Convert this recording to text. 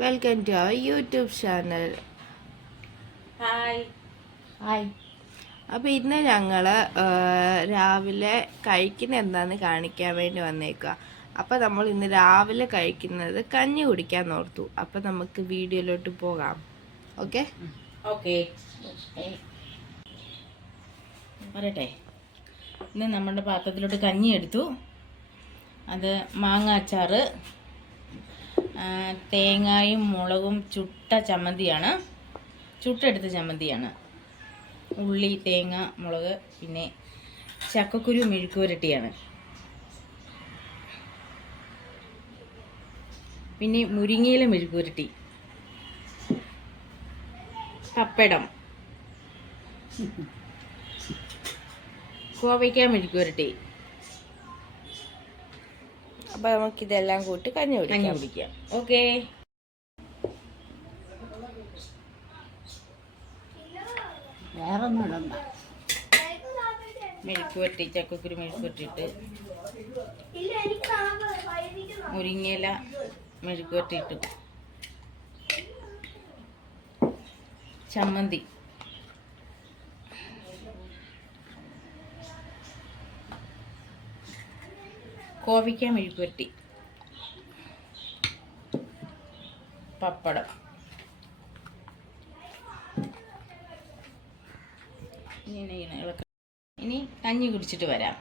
Welcome to our YouTube channel. Hi. അപ്പോൾ ഇന്ന് ഞങ്ങൾ രാവിലെ കഴിക്കുന്ന എന്താണെന്ന് കാണിക്കാൻ വേണ്ടി വന്നേക്കുക. അപ്പോൾ നമ്മൾ ഇന്ന് രാവിലെ കഴിക്കുന്നത് കഞ്ഞി കുടിക്കാൻ ഓർത്തു. അപ്പോൾ നമുക്ക് വീഡിയോയിലോട്ട് പോകാം. ഓക്കെ ഓക്കെ പറയട്ടെ. ഇന്ന് നമ്മുടെ പാത്രത്തിലോട്ട് കഞ്ഞി എടുത്തു. അത് മാങ്ങ അച്ചാറ്, തേങ്ങയും മുളകും ചുട്ടെടുത്ത ചമ്മന്തിയാണ്. ഉള്ളി, തേങ്ങ, മുളക്, പിന്നെ ചക്കക്കുരു മെഴുക്കുവരട്ടിയാണ്. പിന്നെ മുരിങ്ങയില മെഴുക്കുവരട്ടി, പപ്പടം, കോവയ്ക്ക മെഴുക്കുവരട്ടി. അപ്പോൾ നമുക്കിതെല്ലാം കൂട്ടി കഞ്ഞി കുടിക്കാം. ഓക്കെ. മെഴുക്കുവരട്ടി, ചക്കക്കുരു മെഴുക്കുവരട്ടിയിട്ട്, മുരിങ്ങയില മെഴുക്കുവരട്ടിയിട്ടു, ചമ്മന്തി, കോവയ്ക്ക മെഴുക്കുവരട്ടി, പപ്പടം. ഇനി കഞ്ഞി കുടിച്ചിട്ട് വരാം.